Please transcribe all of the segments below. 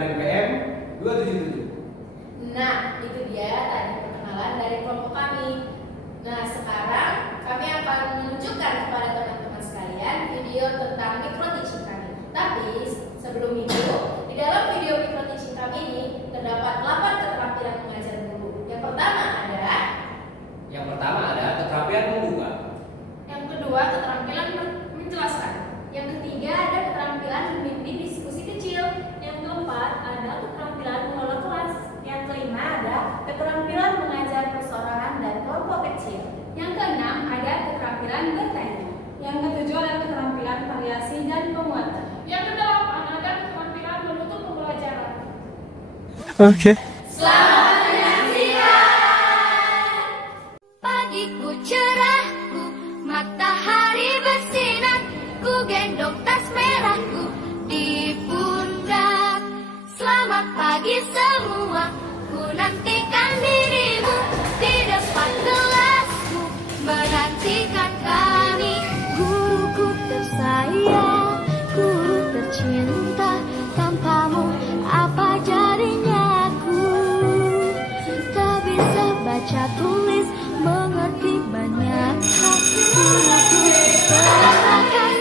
NPM 277. Nah, itu dia tadi perkenalan dari kelompok kami. Nah, sekarang kami akan menunjukkan kepada teman-teman sekalian video tentang micro teaching kami. Tapi sebelum itu, di dalam video micro teaching kami ini terdapat 8 keterampilan mengajar guru. Yang pertama ada keterampilan membuka. yang kedua, keterampilan menjelaskan. Yang ketiga ada keterampilan memimpin diskusi kecil. Yang keempat ada keterampilan mengelola kelas. Yang kelima ada keterampilan mengajar perseorangan dan kelompok kecil. Yang keenam ada keterampilan bertanya. Yang ketujuh adalah keterampilan variasi dan penguatan. Yang kedelapan ada keterampilan menutup pembelajaran. Okay. Selamat menyaksikan. Pagiku cerahku, matahari bersinar, ku gendong tas merahku di pundak. Selamat pagi semua, ku nantikan dirimu di depan kelasmu, menantikan kami. Guruku tersayang, guru tercinta, tanpamu apa jadinya aku? Tak bisa baca tulis, mengerti banyak hal. Guruku terima kasih.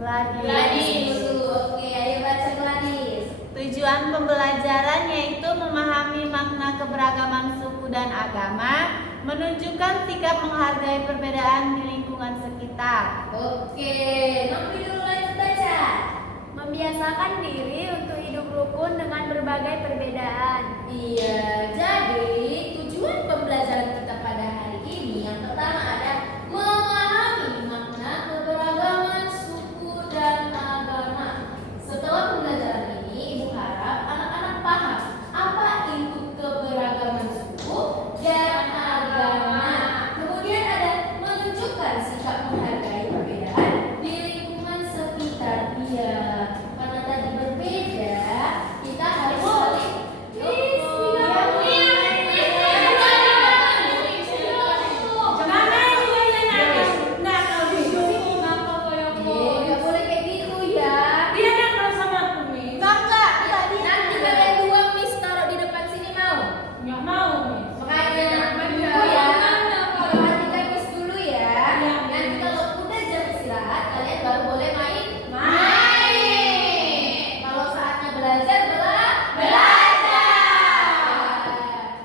Gladys dulu. Oke, ayo baca Gladys. Tujuan pembelajaran yaitu memahami makna keberagaman suku dan agama, menunjukkan sikap menghargai perbedaan di lingkungan sekitar. Oke, Novi dulu lanjut baca. Membiasakan diri untuk hidup rukun dengan berbagai perbedaan. Iya, jadi tujuan pembelajaran kita pada hari ini yang pertama ada memahami makna keberagaman suku dan agama. Setelah pembelajaran ini, Ibu harap anak-anak paham apa itu keberagaman suku dan agama. Kemudian ada menunjukkan sikap menghargai perbedaan di lingkungan sekitar dia. Karena tadi berbeda, kita harus saling nggak boleh kayak gitu ya. Nanti kalian dua Miss taruh di depan sini mau? Makanya dulu ya. Perhatikan Miss dulu ya. Nanti kalau udah jam istirahat kalian baru boleh main. Kalau saatnya belajar belajar.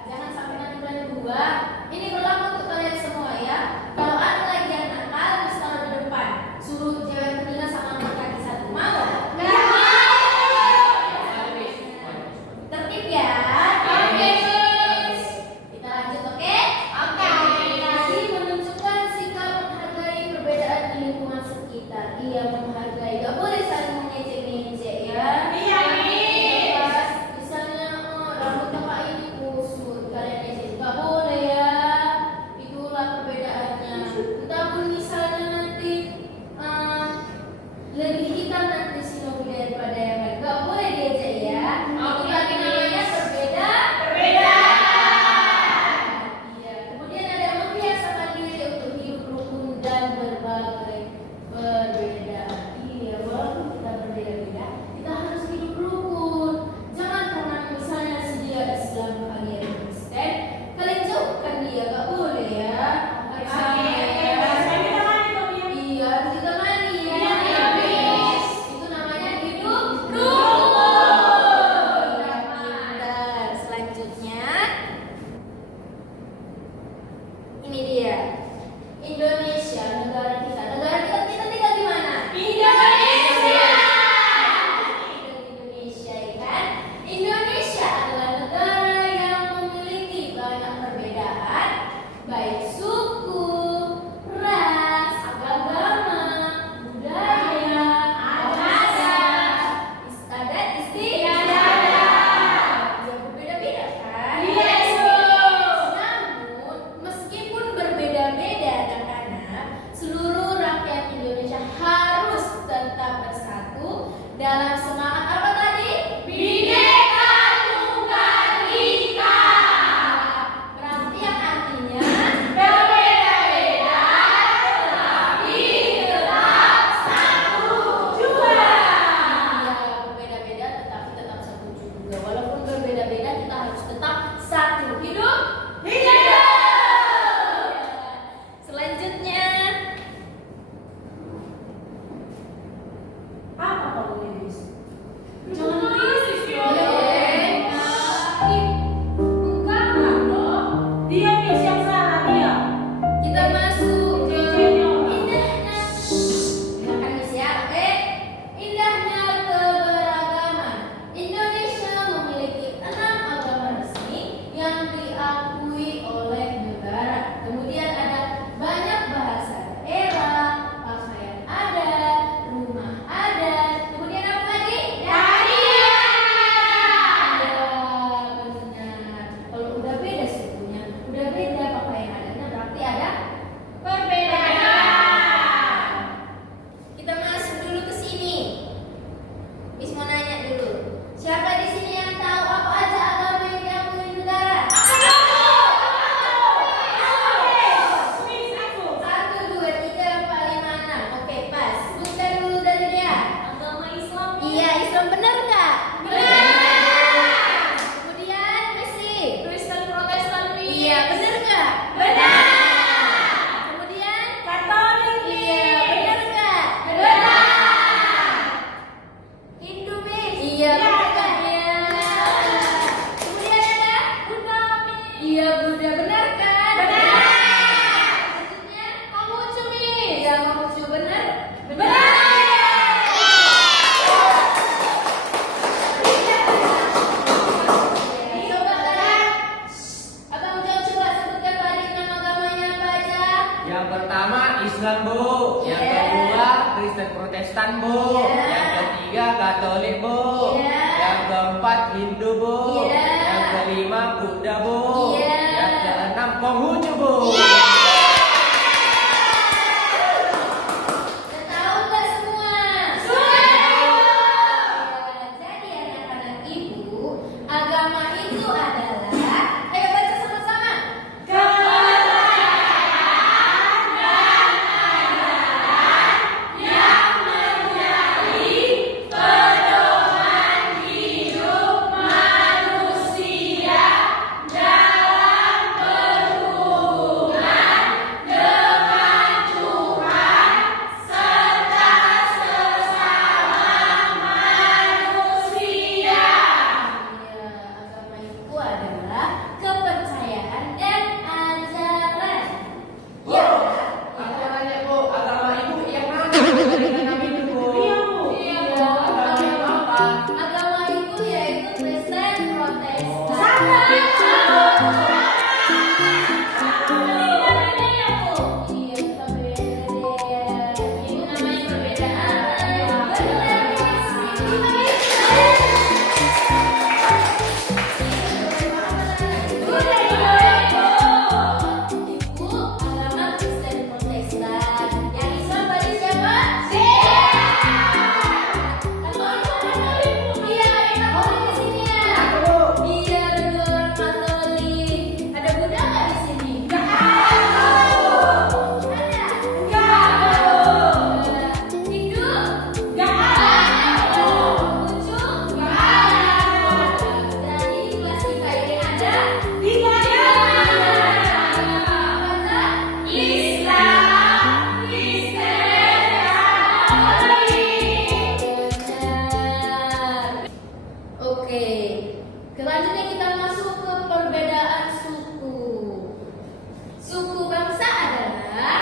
Jangan sampai nanti kalian berdua. Ini berlaku untuk kalian semua ya. Kalau ada lagi yang nakal, Miss taruh di depan. Suruh cewek telinga sama anak kaki satu. Mau? Tertib ya. Oke, Miss. Kita lanjut, oke? Tadi menunjukkan sikap menghargai perbedaan di lingkungan sekitar. Iya, menghargai. Gak boleh saling mengejek-ngejek ya. Pas misalnya rambut kakak ini kusut, kalian ejek gak boleh ya. Itulah perbedaannya. Entahpun misalnya nanti lebih hitam nanti si Novi daripada yang lain, gak boleh diejek ya. Itu tadi namanya perbedaan. Iya. Kemudian ada membiasakan diri untuk hidup rukun dan berbagai perbedaan. Iya, walaupun kita berbeda-beda, kita harus hidup rukun. Jangan karena misalnya dia Islam, kalian Kristen, kalian jauhkan dia, gak boleh ya. Harus sama ya. Iya, harus ditemani ya. Itu namanya hidup rukun. Pintar. Selanjutnya, ini dia Indonesia, negara kita. Negara kita tinggal di mana? Bu. Yang kedua Kristen Protestan, Bu. Yang ketiga Katolik, Bu. Yang keempat Hindu, Bu. Yang kelima Buddha, Bu. Yang keenam Konghucu, Bu. Tahu nggak semua? Jadi anak-anak ibu, agama itu adalah, ayo baca sama-sama. Iya, agama itu adalah kepercayaan dan ajaran. Ya, Ajarannya, Bu, agama ibu yang mana? Agama ibu, Bu. iya, Agama apa? agama itu yaitu Kristen Protestan. Iya, kita beda. Ini namanya perbedaan. Ibu agama Kristen Protestan. Yang Islam tadi siapa? Katolik. Iya, ada Katolik di sini ya. Iya, ada orang Katolik. Ada Buddha nggak di sini? Nggak ada. Hindu? Nggak ada. Konghucu? Nggak ada. Dan di kelas kita ini ada? Islam, Kristen, Katolik. Benar. Oke, selanjutnya kita masuk ke perbedaan suku. Suku bangsa adalah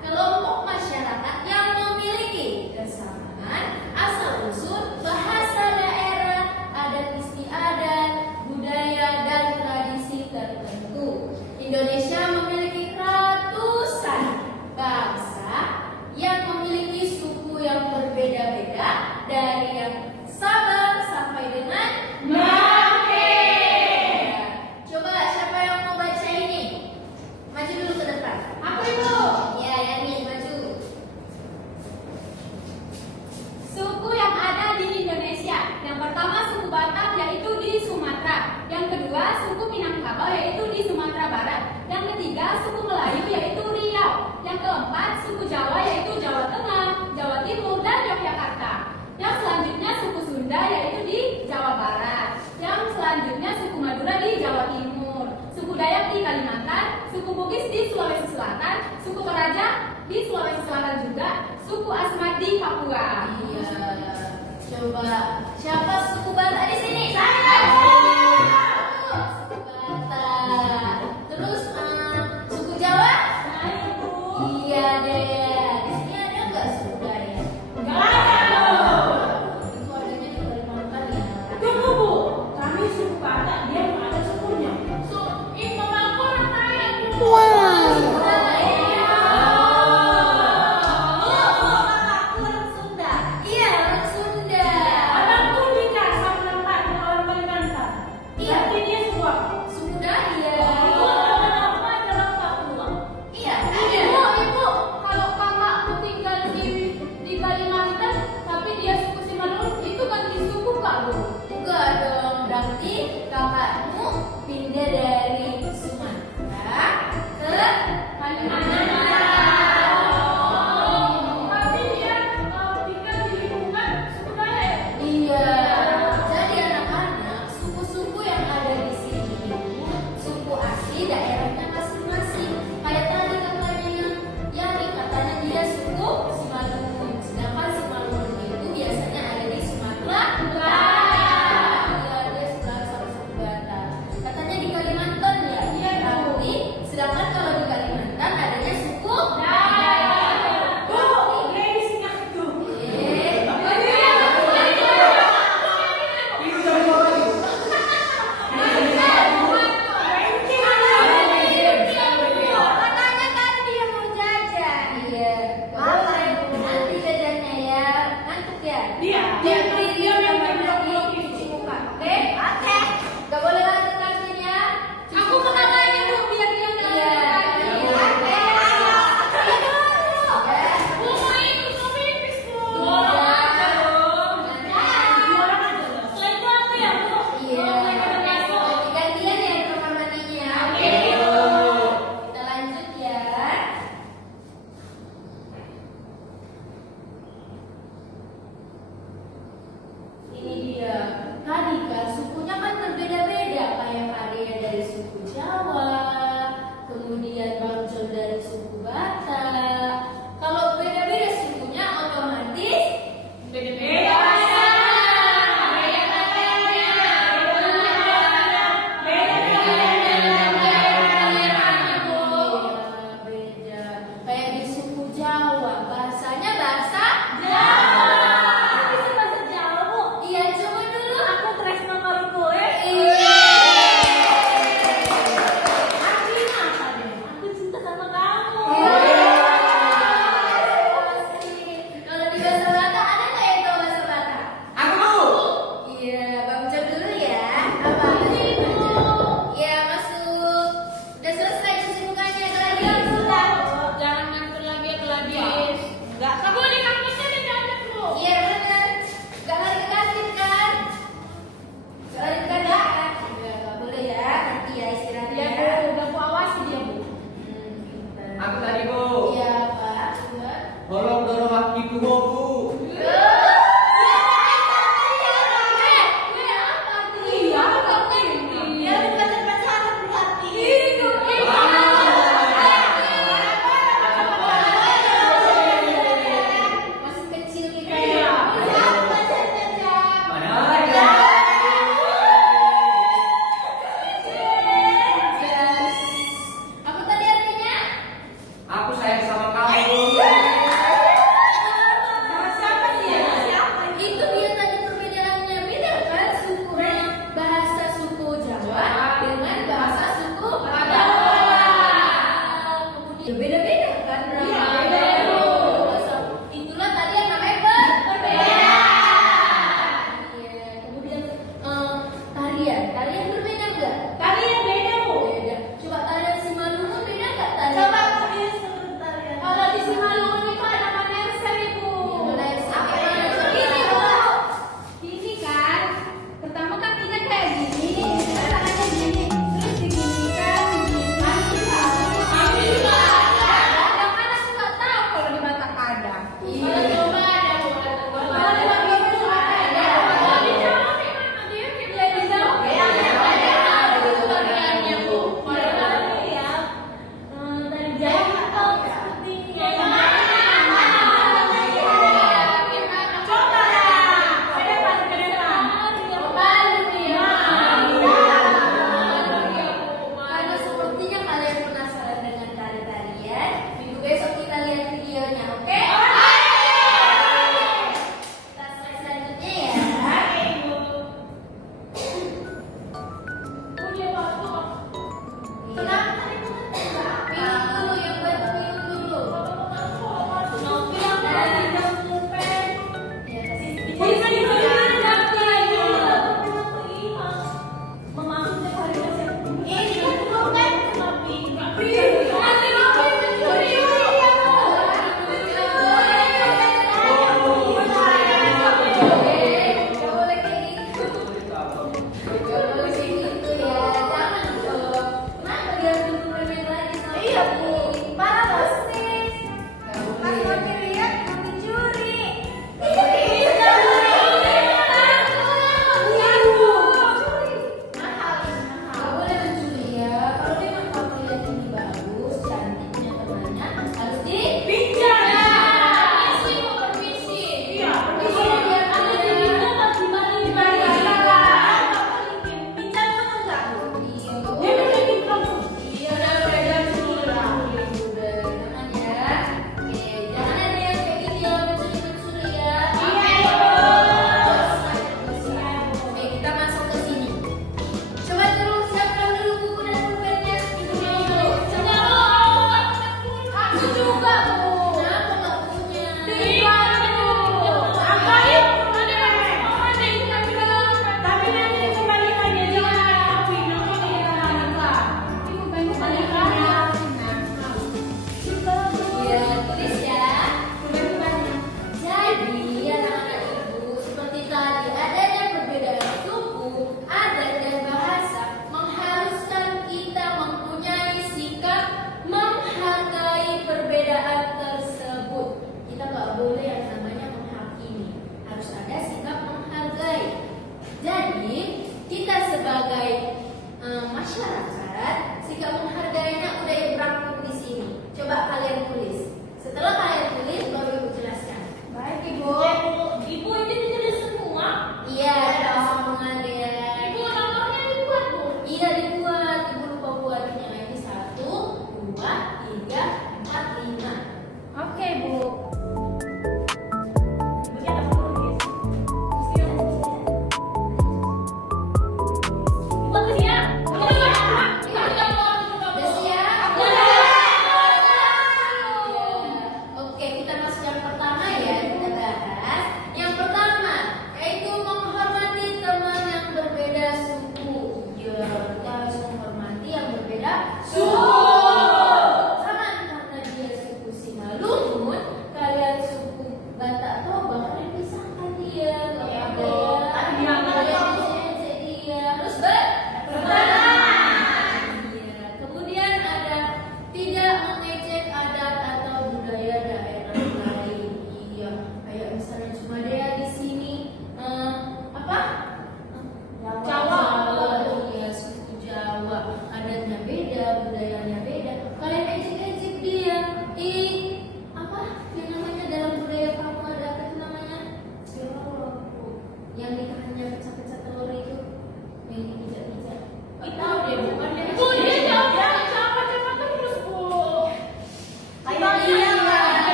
kelompok masyarakat yang memiliki kesamaan asal-usul, bahasa daerah, adat istiadat, budaya, dan tradisi tertentu. Indonesia memiliki ratusan bangsa yang memiliki suku yang berbeda-beda dari yang Sabang sampai dengan Merauke. Coba siapa yang mau baca ini? Maju dulu ke depan. Aku itu. Ya, Yani maju. Suku yang ada di Indonesia. Yang pertama suku Batak yaitu di Sumatera. Yang kedua suku Minangkabau yaitu di Sumatera Barat. Yang ketiga suku Melayu yaitu Riau. Yang keempat suku Jawa yaitu Jawa Tengah, Jawa Timur, dan Yogyakarta. Yang selanjutnya suku Sunda yaitu di Jawa Barat. Yang selanjutnya suku Madura di Jawa Timur. Suku Dayak di Kalimantan, suku Bugis di Sulawesi Selatan, suku Toraja di Sulawesi Selatan juga, suku Asmat di Papua. Iya. Coba siapa suku Batak di sini? Saya. Suku Batak. Terus suku Jawa? Iya deh. Di sini ada nggak suku Dayak? Nggak ada. Itu adanya di Kalimantan ya. Tunggu Bu, kami suku Batak, dia nggak ada sukunya. Mamaku orang Dayak. Iya, orang Sunda. Abangku nikah sama orang Batak, orang Kalimantan. Biar yang blok-blok cuci muka. Oke? Oke. Gak boleh lanjut lanjutnya. Aku menamainya Bu, biar dia nggak Iya. lupa. Bu, mau ikut mau pipis Bu. Dua orang aja loh. Selain itu aku ya Bu. Iya. Kalau mereka udah masuk. Gantian ya di kamar mandinya. Oke. Kita lanjut ya.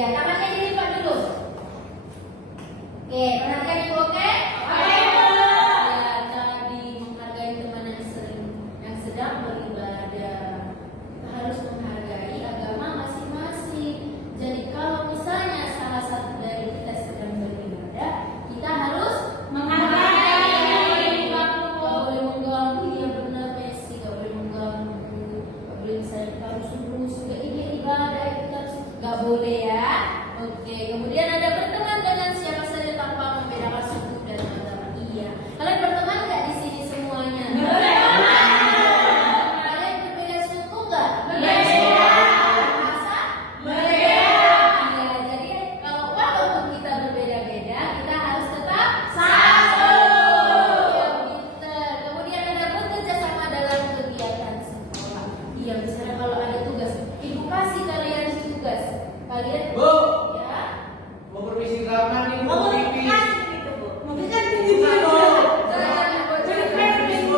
Iya, tangannya dilipat dulu. Oke, perhatikan Ibu, oke? Ya, tadi menghargai teman yang sedang beribadah. Kita harus menghargai agama masing-masing. Jadi kalau misalnya salah satu dari kita sedang beribadah, kita harus menghargai. Gak boleh mengganggu, ya benar Messi, gak boleh mengganggu, gak boleh misalnya kita harus sudah ini ibadah, kita harus gak boleh ya. Oke, kemudian ada berteman dengan siapa saja tanpa membedakan suku dan agama. Iya. Kalian berteman nggak di sini semuanya? Kalian berbeda suku nggak? Bahasa? Iya. Jadi kalau walaupun kita berbeda-beda, kita harus tetap satu. Ya, pinter. Kemudian ada bekerja sama dalam kegiatan sekolah. Iya, misalnya kalau ada tugas, ibu kasih kalian tugas, kalian Bu, ya. mau permisi ke kamar nih, Bu. Pipis.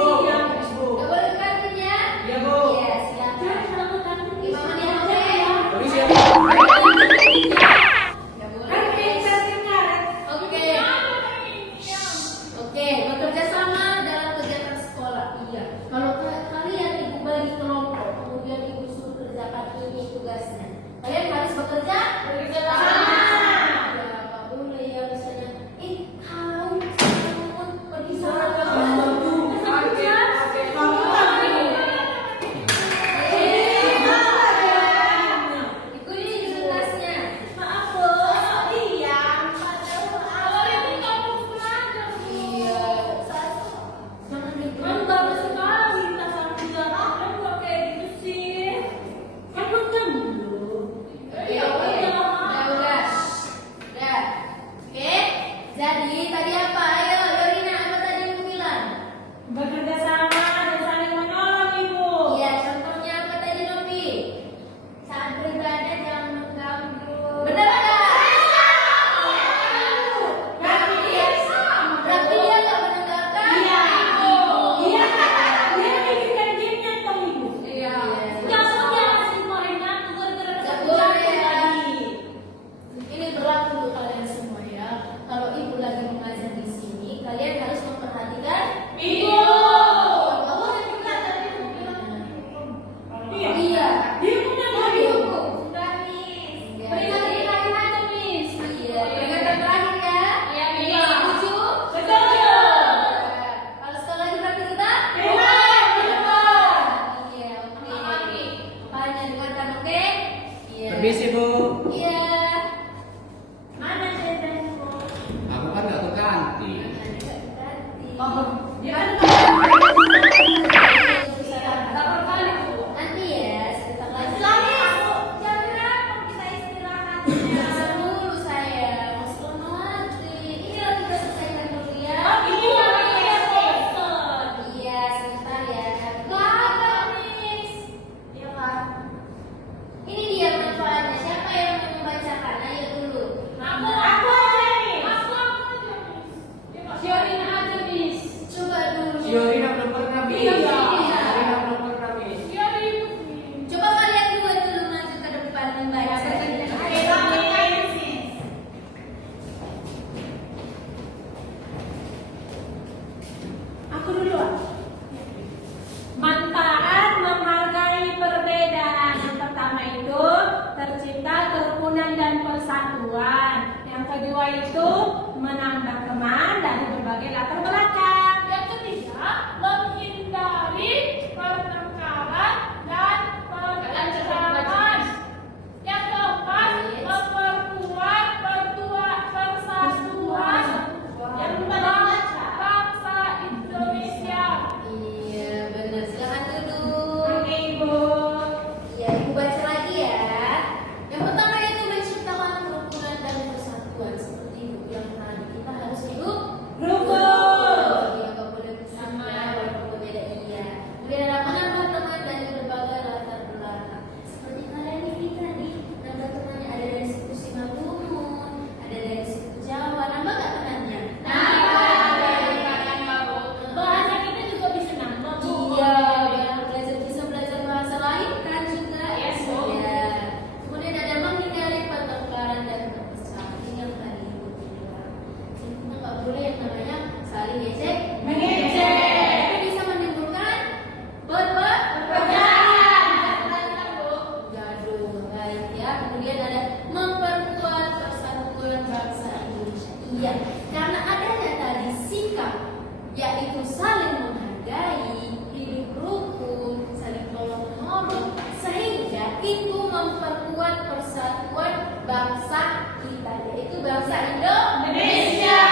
Gak boleh kantinnya? Iya, Bu. Iya, silakan. 5 menit oke? Permisi ya. Gak boleh. Oke. Oke, bekerja sama dalam kegiatan sekolah. Iya. Kalau kalian ibu bagi kelompok, kemudian ibu suruh kerjakan ini tugasnya, kalian harus bekerja sama. Ya, nggak boleh ya misalnya, kau pergi sana ke ikuti tugasnya. Iya. Jangan diberi. Oke, udah. Oke, jadi tadi apa? Ayo, Yorina, apa tadi ibu bilang? Bekerja sama dan saling menolong, Ibu. Iya, contohnya apa tadi, Novi? Saat beribadah jangan mengganggu. Benar nggak? Berarti dia nggak menegakkan. Dia bikin janjinya toh, Ibu. Iya. Jangan ngasih korengan gara-gara Nggak satu boleh janji ya. tadi. Ini berlaku untuk kalian semua ya. Kalau ibu lagi mengajar di sini, kalian harus memperhatikan Ibu. Iya. Dia punya Iya, Ibu. Bu. Peringatan Peringatan terakhir aja, Miss. Iya, peringatan terakhir ya. Iya, Ini iya. setuju? Betul. Kalau sekali lagi berarti kita Hebat. Iya, oke. Makanya dengarkan, oke? Iya. Permisi, Bu. Iya. Mana ceritanya, Bu? Aku kan nggak ke kantin. Dia kan lapor kali, Bu. Nanti ya, sebentar lagi. Jam berapa kita istirahat? Bisa dulu saya, Mas Lono nanti. Ini lagi kita selesaikan dulu ya. Ibu namanya bosan. Iya, sebentar ya. Miss. Iya kan? Ini dia manfaatnya. Siapa yang mau membacakan? Ayo dulu. Aku aja, Miss. Yorina aja, Miss. Coba dulu. Si Yorina belum pernah, Miss. Iya. Yorina belum pernah, Miss. Coba kalian dua dulu maju ke depan membaca. Aku dulu. Manfaat menghargai perbedaan. Yang pertama itu tercipta kerukunan dan persatuan. Yang kedua itu menambah teman dari berbagai latar belakang. Yang ketiga menghindari pertengkaran dan perceraian. Yang keempat memperkuat persatuan. Yang kelima bangsa Indonesia. Iya, benar. Silakan duduk. Oke, Ibu. Ya, ibu baca lagi ya. Yang pertama itu menciptakan kerukunan dan persatuan seperti ibu yang tadi. Kita harus hidup Rukun. itu memperkuat persatuan bangsa kita, yaitu bangsa Indonesia.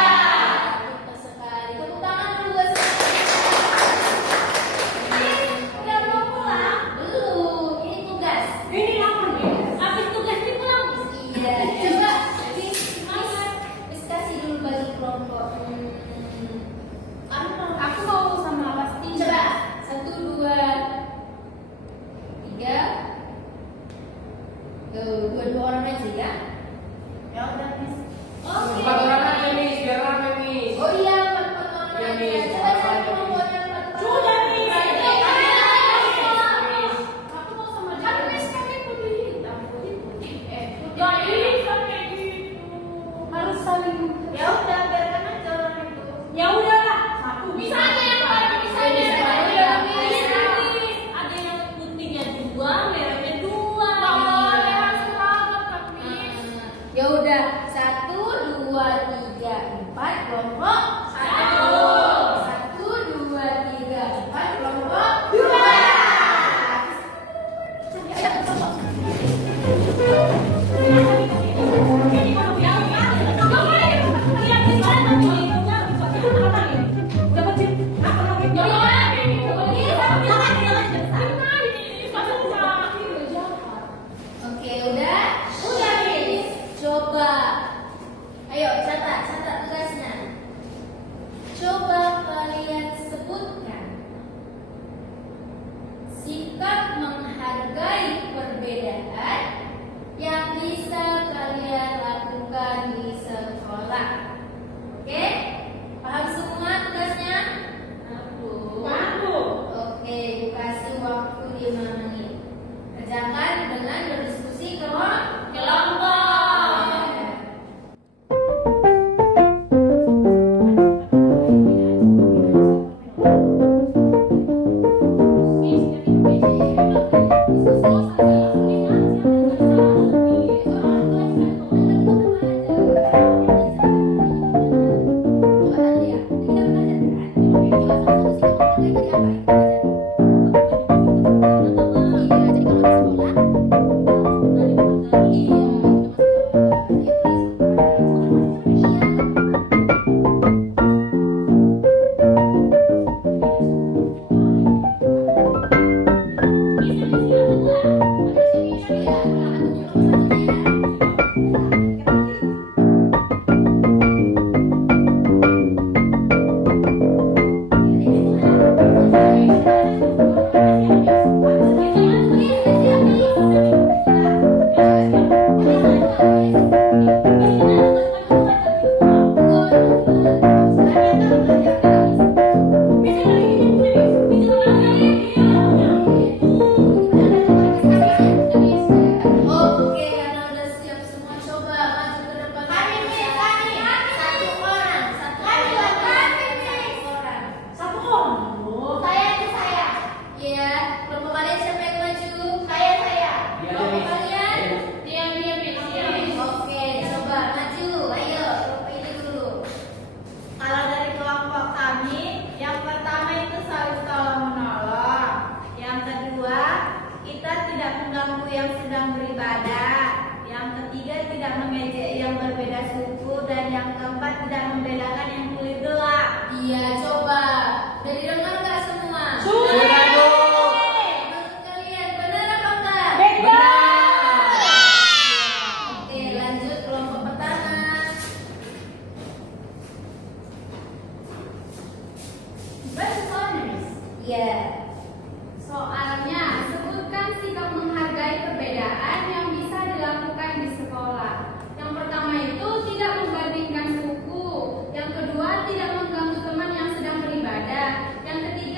Betul sekali. Tepuk tangan dulu buat Udah mau pulang? belum. Ini tugas. Ini apa nih? Habis tugas ini pulang? Iya. Coba Miss kasih dulu bagi kelompok. Aku mau sama pasti. Coba 1, 2, 3. Dua orang aja ya. Ya udah, Miss. Oke. 4 orang aja Miss, biar rame Miss. Oh iya, 4 orang Iya, aja. Miss. Coba cari kelompoknya 4 orang. Sudah, Miss. Miss. Aku mau sama dia. Kan Miss kami putih. Jadi kayak gitu. Harus saling. Ya udah, biarkan aja orang itu. Ya udahlah. Satu. Misalnya yang paling misalnya. Ada yang putihnya 2, merahnya 2. Ya udah, 1, 2, 3, 4 kelompok. 1, 2, 3, 4 kelompok. 2. Oke, udah? Udah, Miss. Coba. Ayo, catat tugasnya. Coba kalian sebutkan sikap menghargai perbedaan yang bisa kalian lakukan di sekolah. Oke? Paham semua tugasnya? Oke, kasih waktu 5 menit. Kerjakan dengan berdiskusi kelompok. Oke, karena udah siap semua, coba maju ke depan. Satu orang. Iya, kelompok kalian siapa yang maju? Iya, Kelompok Miss. kalian? Iya. Oke, coba maju. Ayo, kelompok ini dulu. Kalau dari kelompok kami, yang pertama itu selalu tolong menolong. Yang kedua, kita tidak mengganggu yang sedang beribadah. Yang ketiga, tidak mengejek yang berbeda suku. Dan yang keempat, tidak membedakan yang kulit gelap. Iya, coba. Udah didengar nggak semua? Sudah, Bu. Menurut kalian benar apa enggak? Benar. Oke, lanjut kelompok pertama. Iya. Soalnya, sebutkan sikap menghargai perbedaan yang bisa dilakukan di sekolah. Yang pertama itu tidak membandingkan suku. Yang kedua, tidak mengganggu teman yang sedang beribadah. Yang ketiga,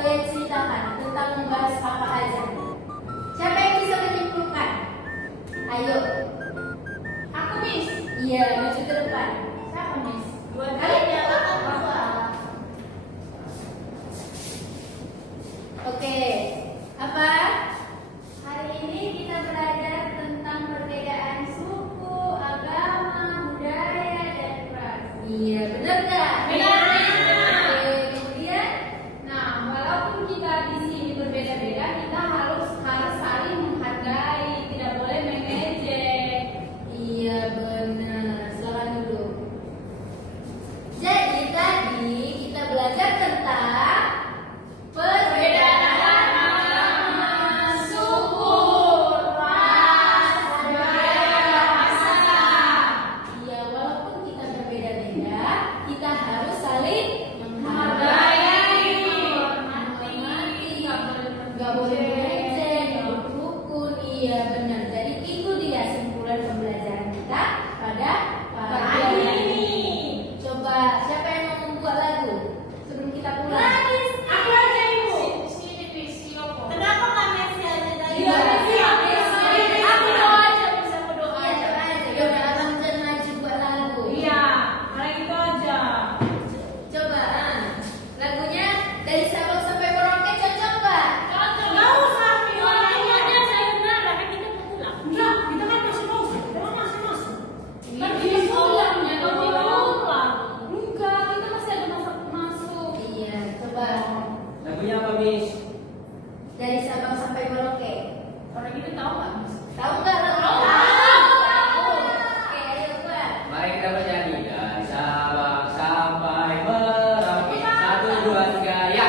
saya ceritakan tentang membahas apa aja. Siapa yang bisa menyimpulkan? Ayo. Aku, Miss. Iya, maju ke depan. Siapa, Miss? Dua kali nyalakan dua. Oke. Apa? Hari ini kita belajar tentang perbedaan suku, agama, budaya, dan ras. Iya, benar nggak? Benar. Oke, kemudian Nah, walaupun kita di sini berbeda-beda, kita harus saling menghargai, tidak boleh mengejek. iya benar. Silakan duduk. Jadi tadi kita belajar tentang perbedaan agama, suku, ras, budaya, bahasa. Iya, walaupun kita berbeda-beda, kita harus saling menghargai, menghormati, nggak boleh mengejek, hidup rukun. Iya benar. Jadi itu dia simpulan pembelajaran kita pada pagi ini. Coba siapa yang mau membuat lagu sebelum kita pulang? Aku aja, Ibu. Kenapa nggak Messi aja tadi? Iya, iya. Aku doa aja, bisa aku doa Iya, aja. coba aja. Yaudah, abang Jan maju buat lagu. Iya, paling itu aja. Coba, lagunya dari Sabang sampai Merauke cocok nggak? Nggak usah, videonya aja saya benar, karena kita mau pulang. Enggak, kita kan masih masuk. Kita kan masih masuk. Kan kita pulang, ya, Kita kalau pulang. Enggak, kita masih ada masuk. Iya, coba Lagunya apa, Miss? dari Sabang sampai Merauke. Orang itu tahu nggak, Miss? Tahu nggak lagu? Tahu. Oke, ayo buat. Mari kita bernyanyi dari Sabang sampai Merauke. 1, 2, 3, ya.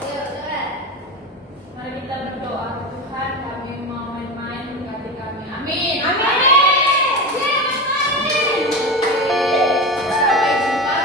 Ayo, coba. Mari kita berdoa, Tuhan, kami mau main-main berkati kami. Amin. Sampai jumpa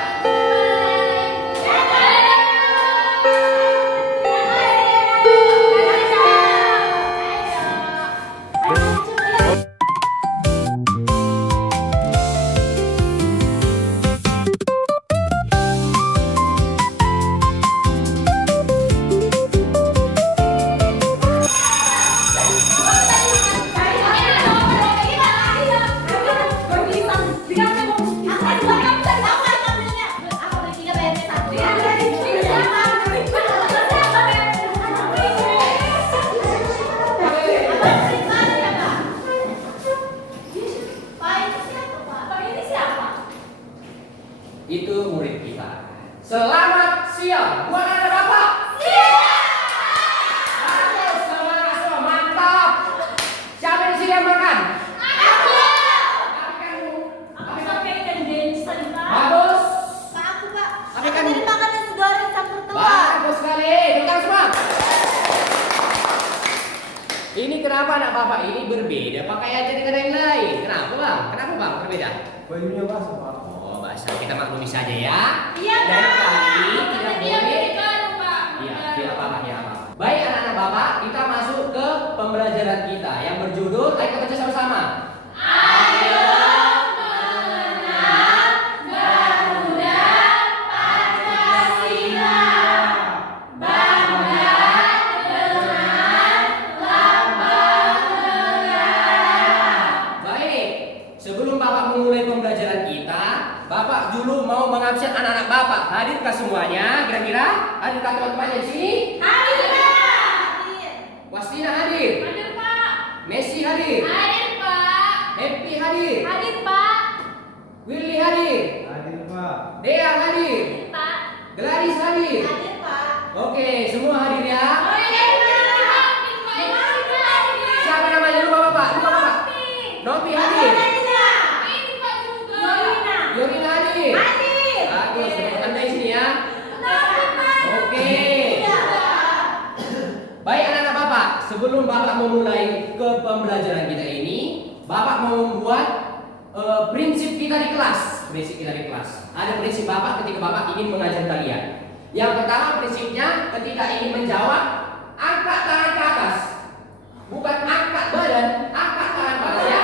Itu murid kita. Selamat siang buat anak bapak. Bagus, semangat semua, mantap. Siapa di sini yang makan? Aku pakai ikan Jensen, Pak. Bagus. Pak, aku, Pak. Tapi Aku kan- jadi makan nasi goreng campur telur. Bagus sekali. Tepuk semua. Ini kenapa anak bapak ini berbeda pakaiannya dengan yang lain? Kenapa bang? Kenapa bang berbeda? Bajunya basah, Pak. Oh basah, kita maklumi saja ya. Iya, Dan Pak. kami tidak Dia boleh. baru, Pak. Iya, tidak apa-apa, tidak apa-apa. Baik anak-anak bapak, kita masuk ke pembelajaran kita yang berjudul, ayo kita baca sama-sama. Ayo mengenal Garuda Pancasila. Bangga dengan lambang negara. Baik, sebelum bapak memulai pembelajaran kita, bapak dulu mau mengabsen anak-anak bapak. Hadirkah semuanya? Kira-kira hadirkah teman-teman yang di sini? Hadir, Pak. Wastina hadir, Hadir, Pak. Messi hadir, Hadir, Pak. Happy hadir, Hadir, Pak. Willy hadir, Hadir, Pak. Dea hadir, Pak. Gladys hadir. Hadir, Pak. Oke, semua hadir ya. Hadir, Pak. sebelum Bapak memulai ke pembelajaran kita ini, Bapak mau membuat prinsip kita di kelas. Prinsip kita di kelas. Ada prinsip Bapak ketika Bapak ingin mengajar kalian. Yang pertama prinsipnya ketika ingin menjawab, angkat tangan ke atas. Bukan angkat badan, angkat tangan ke atas ya.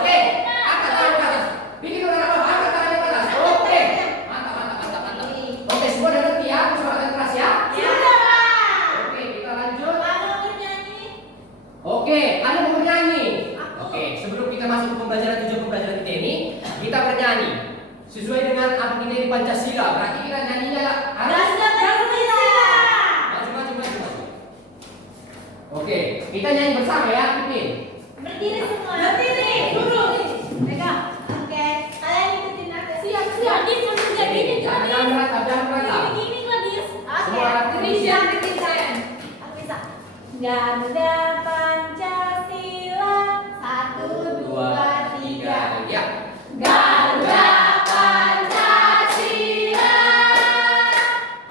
Oke, angkat tangan ke atas. Bikin orang apa? Angkat tangan ke atas. Oke. Mantap, mantap, mantap, mantap. Oke, semua udah ngerti ya? Semangat keras ya. Oke, kita lanjut. Oke, ada mau bernyanyi. Oke, sebelum kita masuk ke tujuan pembelajaran kita ini, kita bernyanyi sesuai dengan apa kita di Pancasila. Berarti kita nyanyinya harus maju. Oke, kita nyanyi bersama ya, Pipin. Berdiri semua. Berdiri. Dulu. Pegang. Oke. Kalian ikutin aku. Siap. Gladys langsung jadi ini Jangan Gladys. berat, jangan berat. Begini Gladys. Semua anak Bisa. Indonesia. Aku bisa. Garuda Pancasila. 1, 2, 3. Ya. Garuda Pancasila,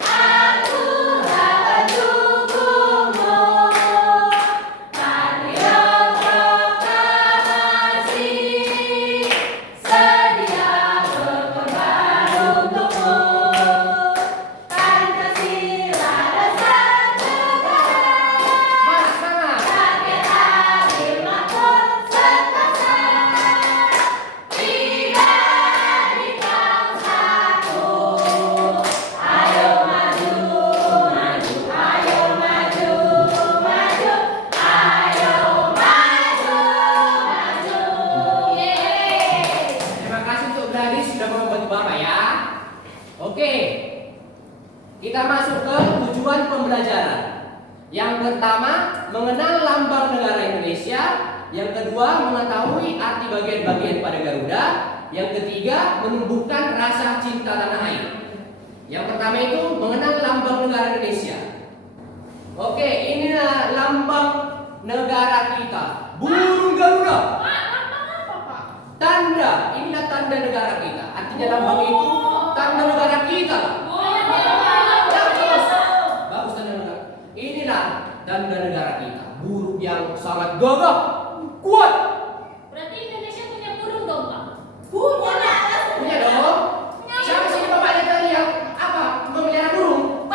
aku pendukungmu. Patriot proklamasi, sedia berkorban untukmu. Pancasila dasar negara, Semangat. rakyat adil makmur setara. Terima kasih untuk Gladys sudah membantu Bapak ya. Oke. Kita masuk ke tujuan pembelajaran. Yang pertama, mengenal lambang negara Indonesia. Yang kedua, mengetahui arti bagian-bagian pada Garuda. Yang ketiga, menumbuhkan rasa cinta tanah air. Yang pertama itu mengenal lambang negara Indonesia. Oke, inilah lambang negara kita. Burung Garuda. Tanda, inilah tanda negara kita. Artinya lambang itu tanda negara kita. Bagus. Bagus tanda negara. Inilah tanda negara kita. Burung yang sangat gagah, kuat. Berarti Indonesia punya burung dong, Pak? Punya dong. Siapa sih bapaknya tadi yang apa? Memelihara burung?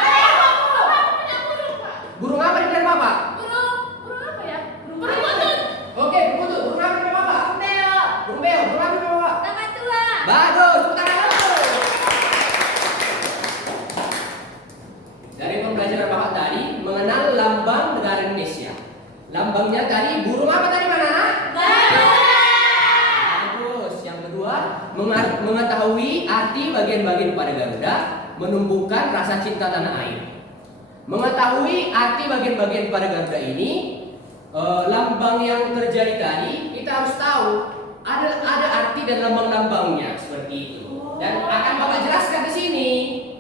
Burung apa di dalam bapak? Burung apa ya? Burung putut. Oke, burung burung apa di dalam bapak? Burung beo. Burung apa di dalam bapak? Kakatua. Bagus, tepuk tangan dulu. Dari pembelajaran Bapak tadi mengenal lambang negara Indonesia. Lambangnya tadi burung apa tadi mana? Bagus. Yang kedua, mengetahui arti bagian-bagian pada Garuda, menumbuhkan rasa cinta tanah air. Mengetahui arti bagian-bagian pada Garuda ini, lambang yang terjadi tadi kita harus tahu ada arti dan lambang-lambangnya seperti itu. Dan akan Bapak jelaskan di sini.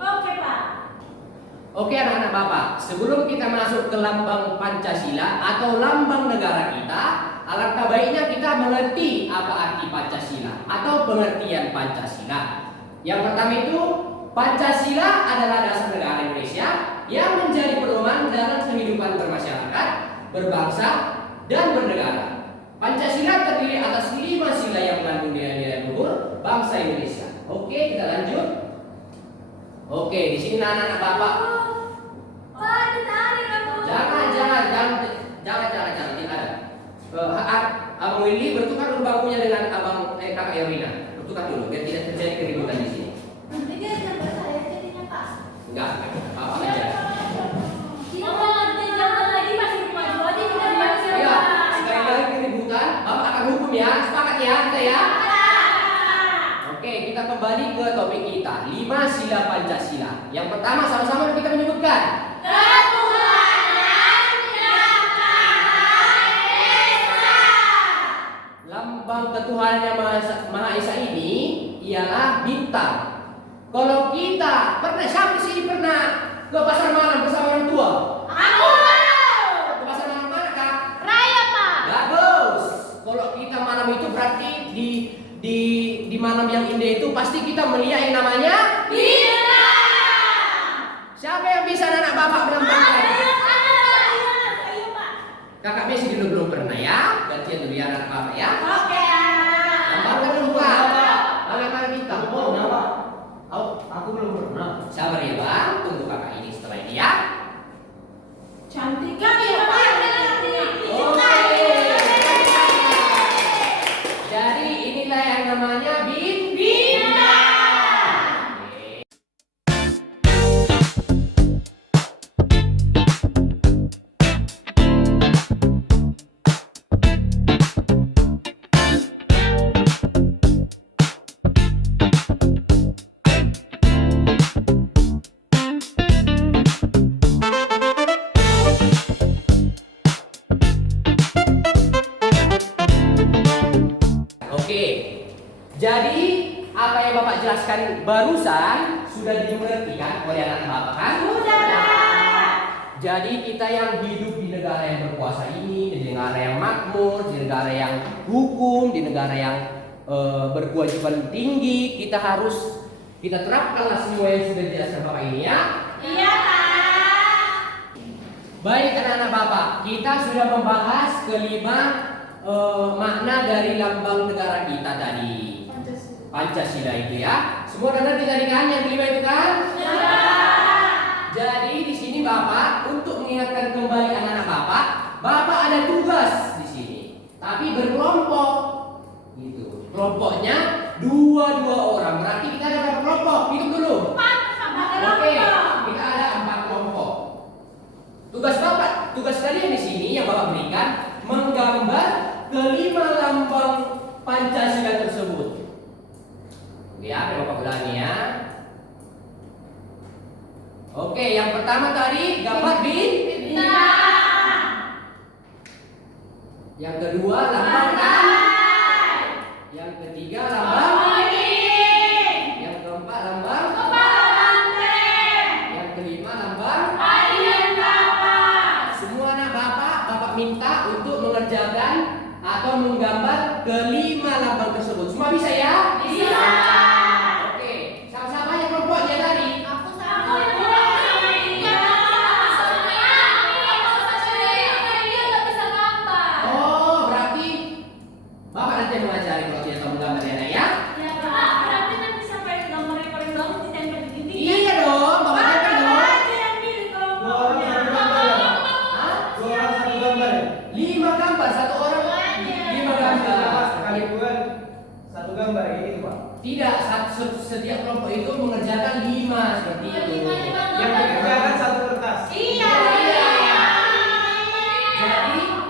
Oke, Pak. Oke anak-anak Bapak, sebelum kita masuk ke lambang Pancasila atau lambang negara kita, alangkah baiknya kita mengerti apa arti Pancasila atau pengertian Pancasila. Yang pertama itu, Pancasila adalah dasar negara Indonesia yang menjadi pedoman dalam kehidupan bermasyarakat, berbangsa, dan bernegara. Pancasila terdiri atas 5 sila yang mengandung nilai-nilai luhur bangsa Indonesia. Oke, kita lanjut. Oke, di sini anak-anak Bapak. Pak, ditarik aku. Jangan, tidak ada. Abang Willy bertukar dulu bangkunya dengan kakak Erwina. Bertukar dulu biar tidak terjadi keributan di sini. Nanti dia gambar saya jadinya, Pak. Enggak, apa aja. Jangan lagi masih maju aja kita biasa. Ya, sekali lagi keributan, Bapak akan hukum ya. Sepakat ya kita ya. Oke, kita kembali ke topik kita. 5 sila Pancasila. Yang pertama sama-sama kita menyebutkan. Lambang ketuhanan yang Maha Esa ini ialah bintang. Kalau kita pernah, siapa sih pernah ke pasar malam bersama orang tua? Ke pasar malam mana kak? Raya, Pak. Bagus. Kalau kita malam itu berarti di malam yang indah itu pasti kita melihat yang namanya bintang. Siapa yang bisa anak bapak melambangkan? Kakak Messi dulu belum pernah ya. Gantian dulu ya anak bapak ya. Oke, anak. Bangga dulu Pak. Bagaimana kita? Aku pernah, Pak. Aku belum pernah. Sabar ya Bang, tunggu kakak ini setelah ini ya. Cantik kan ya, Pak? Oke. Jadi inilah yang namanya bintang. Oke, jadi apa yang Bapak jelaskan barusan sudah dimengerti kan oleh anak Bapak kan? Sudah, Pak. Jadi kita yang hidup di negara yang berkuasa ini, di negara yang makmur, di negara yang hukum, di negara yang berkewajiban tinggi, kita terapkanlah semua yang sudah dijelaskan Bapak ini ya. Iya, Pak. Baik anak-anak Bapak, kita sudah membahas kelima makna dari lambang negara kita tadi. Pancasila itu ya. Semua udah ngerti tadi kan yang kelima itu kan? Jadi di sini Bapak untuk mengingatkan kembali anak-anak Bapak ada tugas di sini. Tapi berkelompok. Gitu. Kelompoknya dua orang. Berarti kita ada berapa kelompok? Hitung dulu. Oke, kita ada 4 kelompok. Tugas kalian di sini yang Bapak berikan menggambar kelima lambang Pancasila tersebut. Ya, Bapak ulangi ya. Oke, yang pertama tadi gambar bintang. Yang kedua lambang tanah. Yang ketiga lambang. Yang keempat lambang. Yang kelima lambang. Semua anak Bapak minta untuk mengerjakan atau menggambar kelima lambang tersebut. Semua bisa ya? Bisa. Oke, sama-sama aja kelompoknya tadi. Oh, berarti Bapak nanti yang mengajari kalau tidak tahu menggambar ya, Nak, ya? Iya dong, Bapak tempel dong. Dua orang satu gambar ya? Hah? 2 orang satu gambar ya? 5 gambar, 1 orang 5 gambar. Sekali bulan satu gambar ya gitu, Pak. Tidak, setiap kelompok itu mengerjakan 5 seperti itu. Yang dikerjakan satu kertas. Jadi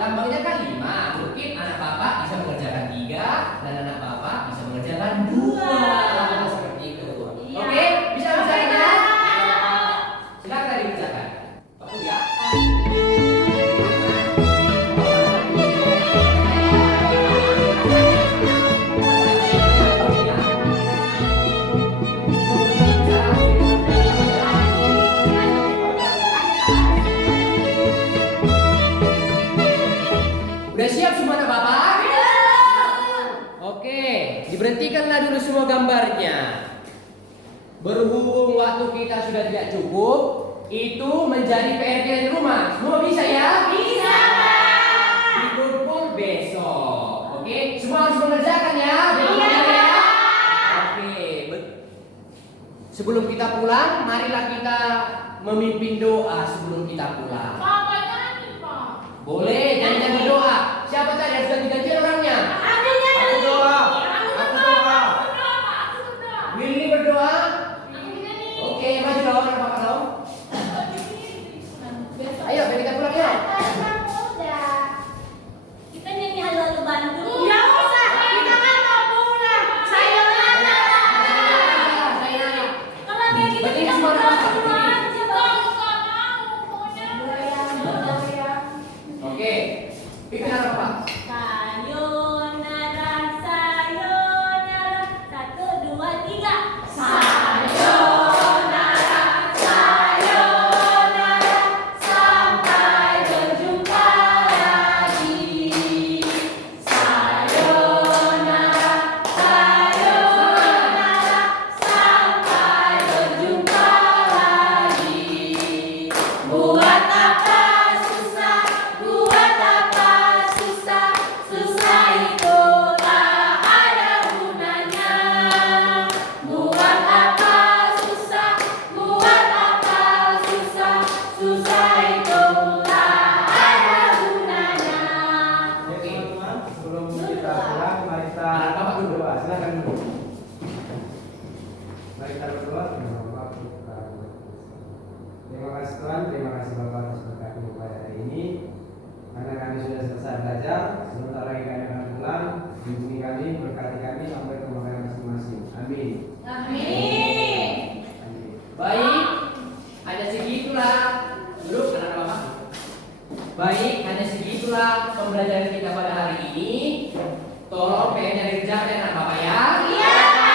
lambangnya kan 5. Mungkin anak Bapak bisa mengerjakan 3 dan anak Bapak bisa mengerjakan 2. Seperti itu. Oke, bisa ya? Silakan dikerjakan. Bapak ya. Udah siap semua anak Bapak? Oke, diberhentikanlah dulu semua gambarnya. Berhubung waktu kita sudah tidak cukup, itu menjadi PR kita di rumah. Semua bisa ya? Bisa, Pak. Dikumpul besok. Oke, semua harus mengerjakan ya. Iya, Pak. Oke, sebelum kita pulang, marilah kita memimpin doa sebelum kita pulang. Boleh, jangan berdoa. Siapa tadi yang sudah diganti orangnya? Aku doa. Willy berdoa. Oke, maju dong, Bapak dong. Ayo, biar kita pulang ya. Kita nyanyi halo Bandung. Nggak usah, kita kan mau pulang. Sayonara. Kalau kayak gitu Berarti kita semua pulang anak dulu Bapak aja, Bang. Oke, pimpin anak Bapak. Sayonara, sayonara. 1, 2, 3. Sampai berjumpa. Sementara kami akan pulang, bimbingi kami, berkati kami sampai ke rumah masing-masing. Amin. Amin. Amin. Baik, hanya segitulah. Duduk, anak bapak. Baik, hanya segitulah pembelajaran kita pada hari ini. Tolong PR-nya dikerjakan ya anak bapak ya. Iya.